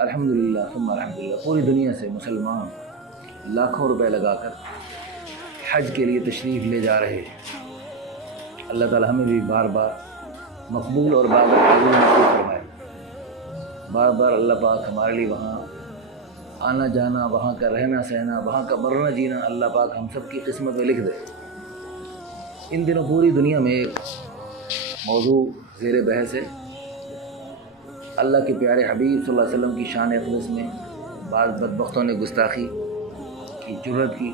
الحمدللہ ثم الحمدللہ پوری دنیا سے مسلمان لاکھوں روپے لگا کر حج کے لیے تشریف لے جا رہے ہیں۔ اللہ تعالی ہمیں بھی بار بار مقبول اور بار بار قبول نصیب فرمائے۔ بار بار اللہ پاک ہمارے لیے وہاں آنا جانا، وہاں کا رہنا سہنا، وہاں کا مرنا جینا اللہ پاک ہم سب کی قسمت میں لکھ دے۔ ان دنوں پوری دنیا میں ایک موضوع زیر بحث ہے۔ اللہ کے پیارے حبیب صلی اللہ علیہ وسلم کی شان اقدس میں بعض بدبختوں نے گستاخی کی جرت کی۔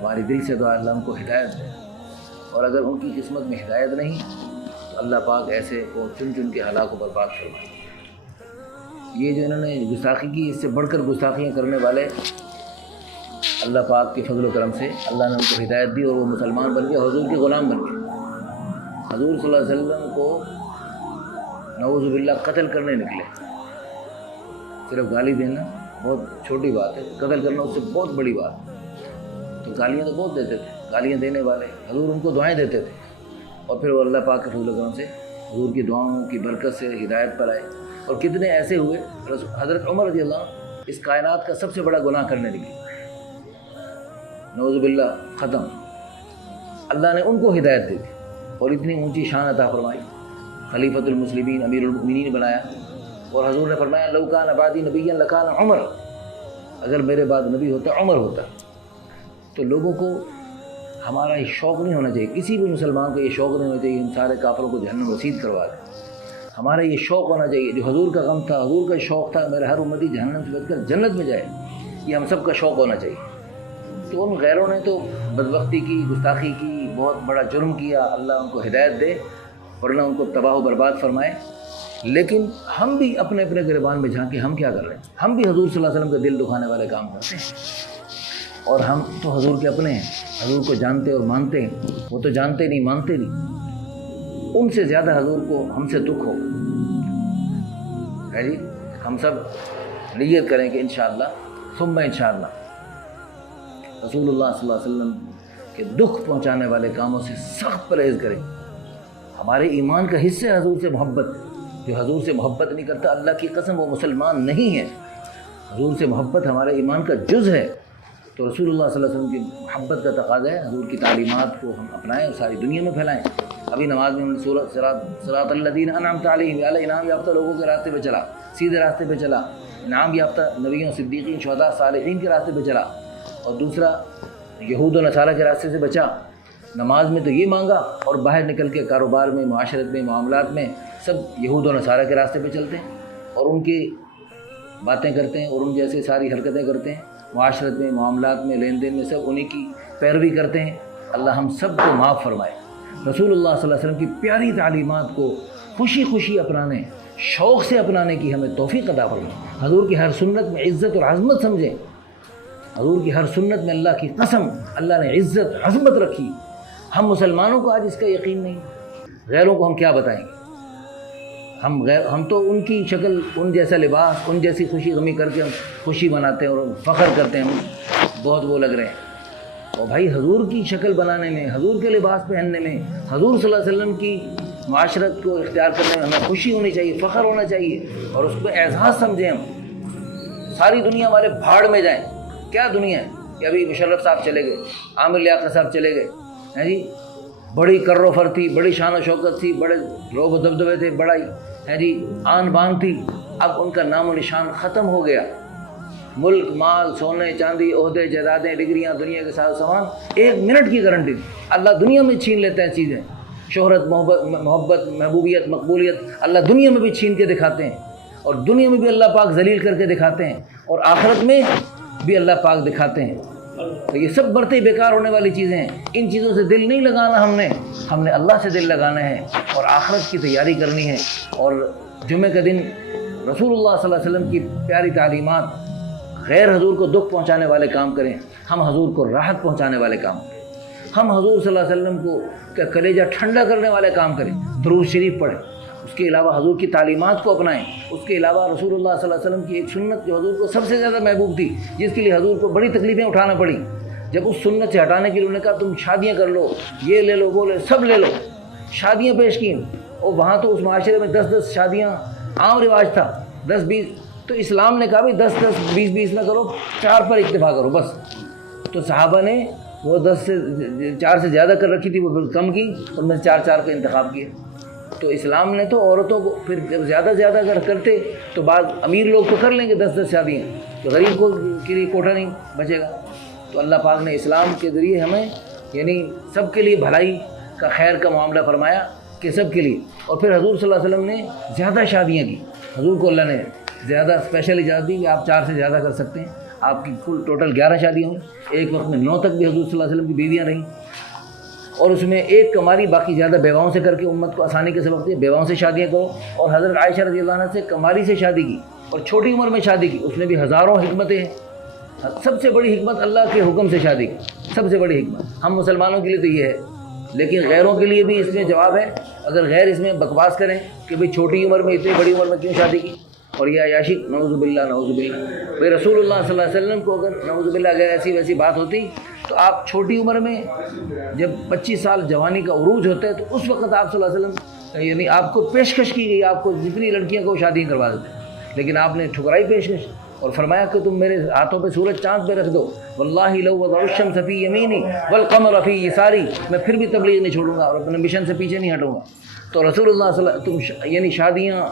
ہماری دل سے دعا اللہ ان کو ہدایت دے، اور اگر ان کی قسمت میں ہدایت نہیں تو اللہ پاک ایسے کو چن چن کے ہلاک و برباد فرمائے۔ یہ جو انہوں نے گستاخی کی، اس سے بڑھ کر گستاخیاں کرنے والے اللہ پاک کے فضل و کرم سے اللہ نے ان کو ہدایت دی اور وہ مسلمان بن گئے، حضور کے غلام بن گئے۔ حضور صلی اللہ علیہ وسلم کو نعوذ باللہ قتل کرنے نکلے۔ صرف گالی دینا بہت چھوٹی بات ہے، قتل کرنا اس سے بہت بڑی بات ہے۔ تو گالیاں تو بہت دیتے تھے، گالیاں دینے والے حضور ان کو دعائیں دیتے تھے، اور پھر وہ اللہ پاک کے فضل و کرم سے حضور کی دعاؤں کی برکت سے ہدایت پر آئے۔ اور کتنے ایسے ہوئے، حضرت عمر رضی اللہ عنہ اس کائنات کا سب سے بڑا گناہ کرنے نکلے، نعوذ باللہ ختم۔ اللہ نے ان کو ہدایت دی اور اتنی اونچی شان عطا فرمائی، خلیفۃ المسلمین، امیر المؤمنین بنایا۔ اور حضور نے فرمایا لو کان بعدی نبیا لکان عمر، اگر میرے بعد نبی ہوتا عمر ہوتا۔ تو لوگوں کو ہمارا یہ شوق نہیں ہونا چاہیے، کسی بھی مسلمان کو یہ شوق نہیں ہونا چاہیے ان سارے کافروں کو جہنم رسید کروا دے۔ ہمارا یہ شوق ہونا چاہیے، جو حضور کا غم تھا، حضور کا شوق تھا میرا ہر امتی جہنم سے بچ کر جنت میں جائے، یہ ہم سب کا شوق ہونا چاہیے۔ تو ان غیروں نے تو بدبختی کی، گستاخی کی، بہت بڑا جرم کیا، اللہ ان کو ہدایت دے ورنہ ان کو تباہ و برباد فرمائے۔ لیکن ہم بھی اپنے اپنے گریبان میں جھانکیں، ہم کیا کر رہے ہیں؟ ہم بھی حضور صلی اللہ علیہ وسلم کا دل دکھانے والے کام کرتے ہیں، اور ہم تو حضور کے اپنے ہیں، حضور کو جانتے اور مانتے ہیں، وہ تو جانتے نہیں مانتے نہیں۔ ان سے زیادہ حضور کو ہم سے دکھ ہو ہے جی۔ ہم سب نیت کریں کہ انشاءاللہ ثم انشاءاللہ رسول اللہ صلی اللہ علیہ وسلم کے دکھ پہنچانے والے کاموں سے سخت پرہیز کریں۔ ہمارے ایمان کا حصہ ہے حضور سے محبت، جو حضور سے محبت نہیں کرتا اللہ کی قسم وہ مسلمان نہیں ہے۔ حضور سے محبت ہمارے ایمان کا جز ہے، تو رسول اللہ صلی اللہ علیہ وسلم کی محبت کا تقاضا ہے حضور کی تعلیمات کو ہم اپنائیں اور ساری دنیا میں پھیلائیں۔ ابھی نماز میں ہم نے سورۃ صراط الذین انعمت علیہم، انعام یافتہ لوگوں کے راستے پہ چلا، سیدھے راستے پہ چلا، انعام یافتہ نبیوں، صدیقین، شہداء، صالحین کے راستے پہ چلا، اور دوسرا یہود و نصارہ کے راستے سے بچا۔ نماز میں تو یہ مانگا، اور باہر نکل کے کاروبار میں، معاشرت میں، معاملات میں سب یہود و نصارہ کے راستے پہ چلتے ہیں اور ان کی باتیں کرتے ہیں اور ان جیسے ساری حرکتیں کرتے ہیں، معاشرت میں، معاملات میں، لین دین میں سب انہی کی پیروی کرتے ہیں۔ اللہ ہم سب کو معاف فرمائے۔ رسول اللہ صلی اللہ علیہ وسلم کی پیاری تعلیمات کو خوشی خوشی اپنانے، شوق سے اپنانے کی ہمیں توفیق عطا فرمائے۔ حضور کی ہر سنت میں عزت اور عظمت سمجھیں، حضور کی ہر سنت میں اللہ کی قسم اللہ نے عزت عظمت رکھی۔ ہم مسلمانوں کو آج اس کا یقین نہیں، غیروں کو ہم کیا بتائیں گے؟ ہم تو ان کی شکل، ان جیسا لباس، ان جیسی خوشی غمی کر کے ہم خوشی مناتے ہیں اور فخر کرتے ہیں، ہم بہت وہ لگ رہے ہیں۔ اور بھائی حضور کی شکل بنانے میں، حضور کے لباس پہننے میں، حضور صلی اللہ علیہ وسلم کی معاشرت کو اختیار کرنے میں ہمیں خوشی ہونی چاہیے، فخر ہونا چاہیے، اور اس کو اعزاز سمجھیں ہم۔ ساری دنیا والے بھاڑ میں جائیں، کیا دنیا ہے کہ ابھی مشرف صاحب چلے گئے، عامر لیاقت صاحب چلے گئے ہیں جی، بڑی کر و فر تھی، بڑی شان و شوکت تھی، بڑے روب و دبدبے تھے، بڑا ہے جی آن بان تھی۔ اب ان کا نام و نشان ختم ہو گیا۔ ملک، مال، سونے چاندی، عہدے، جائیدادیں، ڈگریاں، دنیا کے سارے سامان، ایک منٹ کی گارنٹی اللہ دنیا میں چھین لیتے ہیں چیزیں۔ شہرت، محبت، محبوبیت، مقبولیت اللہ دنیا میں بھی چھین کے دکھاتے ہیں، اور دنیا میں بھی اللہ پاک ذلیل کر کے دکھاتے ہیں، اور آخرت میں بھی اللہ پاک دکھاتے ہیں۔ تو یہ سب بڑھتے بیکار ہونے والی چیزیں ہیں، ان چیزوں سے دل نہیں لگانا ہم نے اللہ سے دل لگانا ہے اور آخرت کی تیاری کرنی ہے۔ اور جمعہ کا دن رسول اللہ صلی اللہ علیہ وسلم کی پیاری تعلیمات، غیر حضور کو دکھ پہنچانے والے کام کریں، ہم حضور کو راحت پہنچانے والے کام کریں، ہم حضور صلی اللہ علیہ وسلم کو کا کلیجہ ٹھنڈا کرنے والے کام کریں، درود شریف پڑھیں، اس کے علاوہ حضور کی تعلیمات کو اپنائیں، اس کے علاوہ رسول اللہ صلی اللہ علیہ وسلم کی ایک سنت جو حضور کو سب سے زیادہ محبوب تھی، جس کے لیے حضور کو بڑی تکلیفیں اٹھانا پڑی، جب اس سنت سے ہٹانے کے لیے انہوں نے کہا تم شادیاں کر لو، یہ لے لو، وہ لے، سب لے لو، شادیاں پیش کیں، اور وہاں تو اس معاشرے میں 10 شادیاں عام رواج تھا، 10-20 تو اسلام نے کہا بھی 10-10 20-20 نہ کرو، 4 پر اکتفا کرو بس. تو صحابہ نے وہ 10 سے 4 سے زیادہ کر رکھی تھی، وہ کم کی، ان میں سے 4 کا انتخاب کیا. تو اسلام نے تو عورتوں کو پھر جب زیادہ زیادہ اگر کرتے تو بعض امیر لوگ تو کر لیں گے 10-10 شادیاں، تو غریب کو کے لیے کوٹا نہیں بچے گا. تو اللہ پاک نے اسلام کے ذریعے ہمیں یعنی سب کے لیے بھلائی کا خیر کا معاملہ فرمایا کہ سب کے لیے. اور پھر حضور صلی اللہ علیہ وسلم نے زیادہ شادیاں کی. حضور کو اللہ نے زیادہ اسپیشل اجازت دی کہ آپ 4 سے زیادہ کر سکتے ہیں. آپ کی کل ٹوٹل 11 شادیاں ہوئیں. ایک وقت میں 9 تک بھی حضور صلی اللہ علیہ وسلم کی بیویاں رہیں، اور اس میں ایک کماری، باقی زیادہ بیواؤں سے کر کے امت کو آسانی کے سبب سے بیواؤں سے شادیاں کرو. اور حضرت عائشہ رضی اللہ عنہ سے کماری سے شادی کی اور چھوٹی عمر میں شادی کی. اس میں بھی ہزاروں حکمتیں ہیں. سب سے بڑی حکمت اللہ کے حکم سے شادی کی، سب سے بڑی حکمت. ہم مسلمانوں کے لیے تو یہ ہے، لیکن غیروں کے لیے بھی اس میں جواب ہے. اگر غیر اس میں بکواس کریں کہ بھئی چھوٹی عمر میں اتنی بڑی عمر میں کیوں شادی کی اور یہ عیاشی، نعوذ باللہ نعوذ باللہ. بھئی رسول اللہ صلی اللہ علیہ وسلم کو اگر نعوذ باللہ اگر ایسی ویسی بات ہوتی تو آپ چھوٹی عمر میں جب 25 سال جوانی کا عروج ہوتا ہے تو اس وقت آپ صلی اللہ علیہ وسلم یعنی آپ کو پیشکش کی گئی، آپ کو جتنی لڑکیاں کو شادی کروا دیتے ہیں، لیکن آپ نے ٹھکرائی پیشکش اور فرمایا کہ تم میرے ہاتھوں پہ سورج چاند پہ رکھ دو، واللہ لو وضع الشمس فی یمینی والقمر فی یساری، میں پھر بھی تبلیغ نہیں چھوڑوں گا اور اپنے مشن سے پیچھے نہیں ہٹوں گا. تو رسول اللہ صلی اللہ علیہ وسلم یعنی شادیاں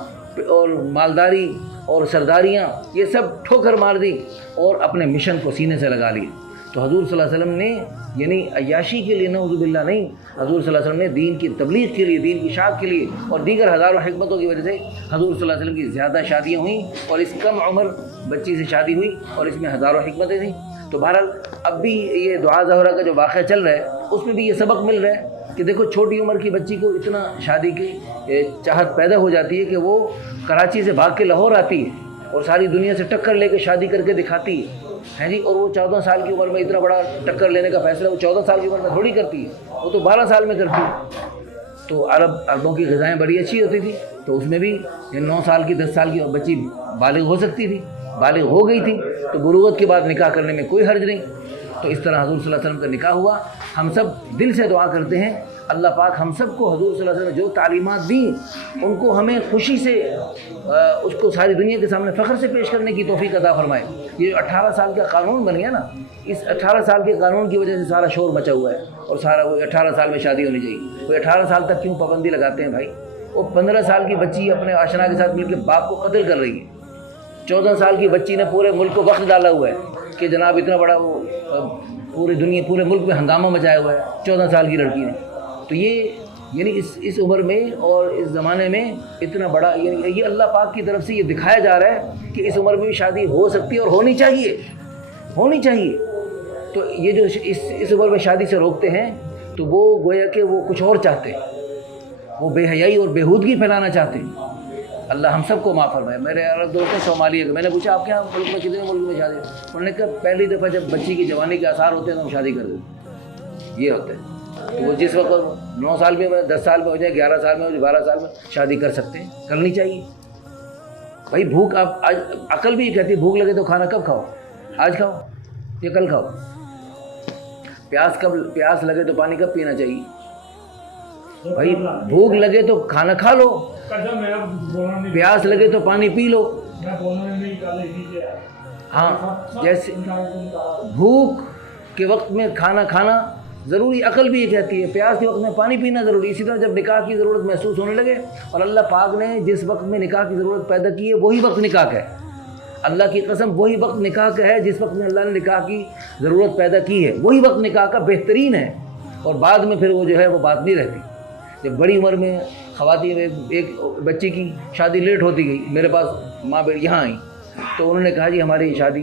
اور مالداری اور سرداریاں یہ سب ٹھوکر مار دی اور اپنے مشن کو سینے سے لگا لی. تو حضور صلی اللہ علیہ وسلم نے یعنی عیاشی کے لیے نعوذ باللہ نہیں، حضور صلی اللہ علیہ وسلم نے دین کی تبلیغ کے لیے، دین کی اشاعت کے لیے اور دیگر ہزاروں حکمتوں کی وجہ سے حضور صلی اللہ علیہ وسلم کی زیادہ شادیاں ہوئیں اور اس کم عمر بچی سے شادی ہوئی اور اس میں ہزاروں حکمتیں تھیں. تو بہرحال اب بھی یہ دعا زہرہ کا جو واقعہ چل رہا ہے اس میں بھی یہ سبق مل رہا ہے کہ دیکھو چھوٹی عمر کی بچی کو اتنا شادی کی چاہت پیدا ہو جاتی ہے کہ وہ کراچی سے بھاگ کے لاہور آتی ہے اور ساری دنیا سے ٹکر لے کے شادی کر کے دکھاتی ہے جی. اور وہ 14 سال کی عمر میں اتنا بڑا ٹکر لینے کا فیصلہ وہ 14 سال کی عمر میں تھوڑی کرتی ہے، وہ تو 12 سال میں کرتی ہے. تو عربوں کی غذائیں بڑی اچھی ہوتی تھی، تو اس میں بھی 9 سال کی 10 سال کی بچی بالغ ہو سکتی تھی، بالغ ہو گئی تھی تو بلوغت کے بعد نکاح کرنے میں کوئی حرج نہیں. تو اس طرح حضور صلی اللہ علیہ وسلم کا نکاح ہوا. ہم سب دل سے دعا کرتے ہیں اللہ پاک ہم سب کو حضور صلی اللہ علیہ وسلم نے جو تعلیمات دیں ان کو ہمیں خوشی سے اس کو ساری دنیا کے سامنے فخر سے پیش کرنے کی توفیق عطا فرمائے. یہ 18 سال کا قانون بن گیا نا، اس 18 سال کے قانون کی وجہ سے سارا شور مچا ہوا ہے اور سارا وہ 18 سال میں شادی ہونی چاہیے. وہ 18 سال تک کیوں پابندی لگاتے ہیں بھائی؟ وہ 15 سال کی بچی اپنے آشنا کے ساتھ مل کے باپ کو قتل کر رہی ہے. 14 سال کی بچی نے پورے ملک کو وقت ڈالا ہوا ہے کہ جناب اتنا بڑا وہ پوری دنیا پورے ملک میں ہنگامہ مچایا ہوا ہے 14 سال کی لڑکی نے. تو یہ یعنی اس عمر میں اور اس زمانے میں اتنا بڑا یعنی یہ اللہ پاک کی طرف سے یہ دکھایا جا رہا ہے کہ اس عمر میں بھی شادی ہو سکتی ہے اور ہونی چاہیے. تو یہ جو اس عمر میں شادی سے روکتے ہیں تو وہ گویا کہ وہ کچھ اور چاہتے ہیں، وہ بے حیائی اور بےہودگی پھیلانا چاہتے ہیں. اللہ ہم سب کو معاف فرمائے. میرے عرب دوست ہیں صومالیہ کے، میں نے پوچھا آپ کے یہاں ملک میں کتنے ملک میں شادی؟ انہوں نے کہا پہلی دفعہ جب بچی کی جوانی کے آثار ہوتے ہیں تو ہم شادی کر دیتے. یہ ہوتا ہے. تو وہ جس وقت 9 سال میں 10 سال میں ہو جائے، 11 سال میں ہو جائے، 12 سال میں شادی کر سکتے ہیں، کرنی چاہیے. بھائی بھوک آپ آج عقل بھی یہ کہتی ہے بھوک لگے تو کھانا کب کھاؤ؟ آج کھاؤ یا کل کھاؤ؟ پیاس لگے تو پانی کب پینا چاہیے؟ بھائی بھوک لگے تو کھانا کھا لو، پیاس لگے تو پانی پی لو. ہاں جیسے بھوک کے وقت میں کھانا کھانا ضروری، عقل بھی یہ کہتی ہے پیاس کے وقت میں پانی پینا ضروری. اسی طرح جب نکاح کی ضرورت محسوس ہونے لگے اور اللہ پاک نے جس وقت میں نکاح کی ضرورت پیدا کی ہے وہی وقت نکاح کا ہے. اللہ کی قسم وہی وقت نکاح کا ہے جس وقت میں اللہ نے نکاح کی ضرورت پیدا کی ہے، وہی وقت نکاح کا بہترین ہے. اور بعد میں پھر وہ جو ہے وہ بات نہیں رہتی. جب بڑی عمر میں خواتین ایک بچی کی شادی لیٹ ہوتی گئی، میرے پاس ماں بیٹی یہاں آئیں تو انہوں نے کہا جی ہماری شادی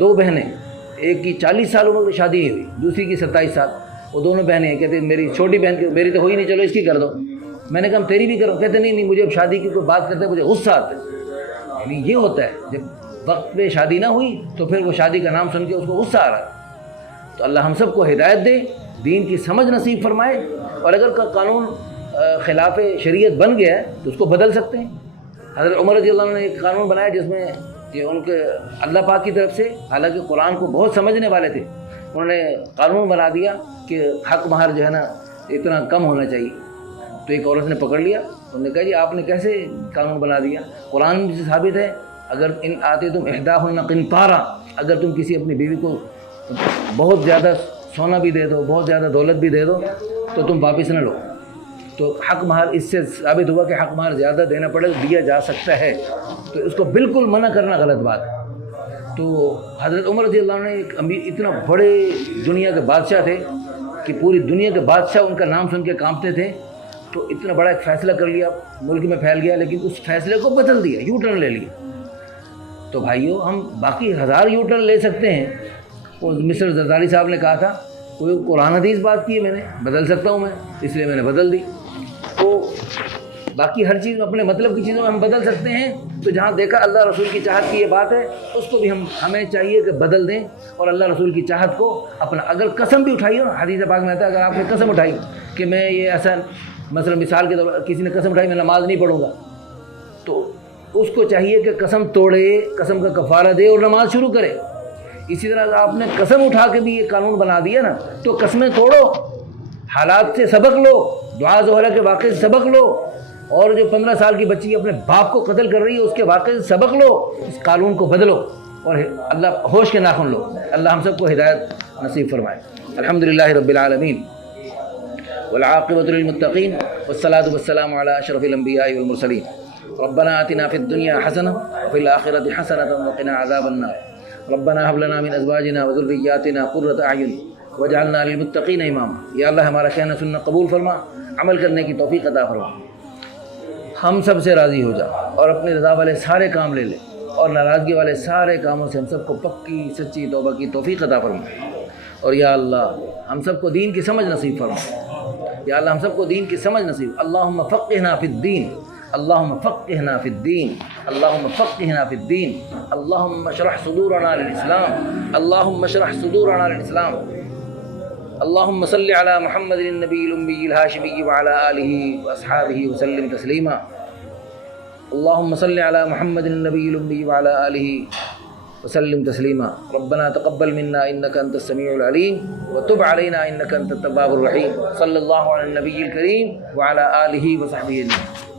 2 بہنیں، ایک کی 40 سال عمر میں شادی ہوئی، دوسری کی 27 سال. وہ دونوں بہنیں ہیں. کہتے میری چھوٹی بہن کی میری تو ہوئی نہیں، چلو اس کی کر دو. میں نے کہا تیری بھی کرو. کہتے نہیں مجھے اب شادی کی کوئی بات کرتے ہیں مجھے غصہ آتا ہے. یعنی یہ ہوتا ہے جب وقت پہ شادی نہ ہوئی تو پھر وہ شادی کا نام سن کے اس کو غصہ آ رہا ہے. تو اللہ ہم سب کو ہدایت دے، دین کی سمجھ نصیب فرمائے. اور اگر قانون خلاف شریعت بن گیا ہے تو اس کو بدل سکتے ہیں. حضرت عمر رضی اللہ عنہ نے ایک قانون بنایا جس میں کہ ان کے اللہ پاک کی طرف سے، حالانکہ قرآن کو بہت سمجھنے والے تھے، انہوں نے قانون بنا دیا کہ حق مہر جو ہے نا اتنا کم ہونا چاہیے. تو ایک عورت نے پکڑ لیا، انہوں نے کہا جی آپ نے کیسے قانون بنا دیا؟ قرآن سے ثابت ہے اگر ان آتے تم احداہن قنطارا، اگر تم کسی اپنی بیوی کو بہت زیادہ سونا بھی دے دو، بہت زیادہ دولت بھی دے دو، تو تم واپس نہ لو. تو حق مہر اس سے ثابت ہوا کہ حق مہر زیادہ دینا پڑے دیا جا سکتا ہے، تو اس کو بالکل منع کرنا غلط بات ہے. تو حضرت عمر رضی اللہ عنہ ایک امیر، اتنا بڑے دنیا کے بادشاہ تھے کہ پوری دنیا کے بادشاہ ان کا نام سن کے کانپتے تھے. تو اتنا بڑا ایک فیصلہ کر لیا، ملک میں پھیل گیا، لیکن اس فیصلے کو بدل دیا، یو ٹرن لے لیا. تو بھائیو ہم باقی 1000 یو ٹرن لے سکتے ہیں. وہ مسٹر زرداری صاحب نے کہا تھا کوئی قرآن حدیث بات کی ہے، میں نے بدل سکتا ہوں میں، اس لیے میں نے بدل دی. تو باقی ہر چیز اپنے مطلب کی چیزوں میں ہم بدل سکتے ہیں. تو جہاں دیکھا اللہ رسول کی چاہت کی یہ بات ہے، اس کو بھی ہمیں چاہیے کہ بدل دیں اور اللہ رسول کی چاہت کو اپنا. اگر قسم بھی اٹھائی ہو، حدیث پاک میں آتا ہے اگر آپ نے قسم اٹھائی کہ میں یہ ایسا، مثلا مثال کے طور پر کسی نے قسم اٹھائی میں نماز نہیں پڑھوں گا، تو اس کو چاہیے کہ قسم توڑے، قسم کا کفارہ دے اور نماز شروع کرے. اسی طرح اگر آپ نے قسم اٹھا کے بھی یہ قانون بنا دیا نا، تو قسمیں توڑو، حالات سے سبق لو، دعا زہرہ کے واقعے سے سبق لو، اور جو 15 سال کی بچی اپنے باپ کو قتل کر رہی ہے اس کے واقعے سے سبق لو، اس قانون کو بدلو اور اللہ ہوش کے ناخن لو. اللہ ہم سب کو ہدایت نصیب فرمائے. الحمدللہ رب العالمین والعاقبۃ للمتقین والصلاۃ والسلام علی اشرف الانبیاء والمرسلین. ربنا آتنا فی الدنیا حسنہ وفی الآخرۃ حسنۃ وقنا عذاب النار. ربنا هب لنا من ازواجنا وذرياتنا قرۃ اعین واجعلنا للمتقین اماما. یا اللہ ہمارا کہنا سننا قبول فرما، عمل کرنے کی توفیق عطا فرما. ہم سب سے راضی ہو جا اور اپنی رضا والے سارے کام لے لے، اور ناراضگی والے سارے کاموں سے ہم سب کو پکی سچی توبہ کی توفیق عطا فرما. اور یا اللہ ہم سب کو دین کی سمجھ نصیب فرما. یا اللہ ہم سب کو دین کی سمجھ نصیب. اللہم فقہنا فی الدین، اللہم فقہنا فی الدین، اللہم فقہنا فی الدین. اللہم اشرح صدورنا للاسلام، اللہم اشرح صدورنا للاسلام. اللہم صلی علی محمد النبی الأمی الہاشمی وعلی آلہ واصحابہ وسلم تسلیما. اللہم صلی علی محمد النبی الأمی وعلی آلہ وسلم تسلیما. ربنا تقبل منا انک انت السمیع العلیم وتب علینا انک انت التواب الرحیم. صلی اللہ علی النبی الکریم وعلی آلہ وصحبہ اجمعین.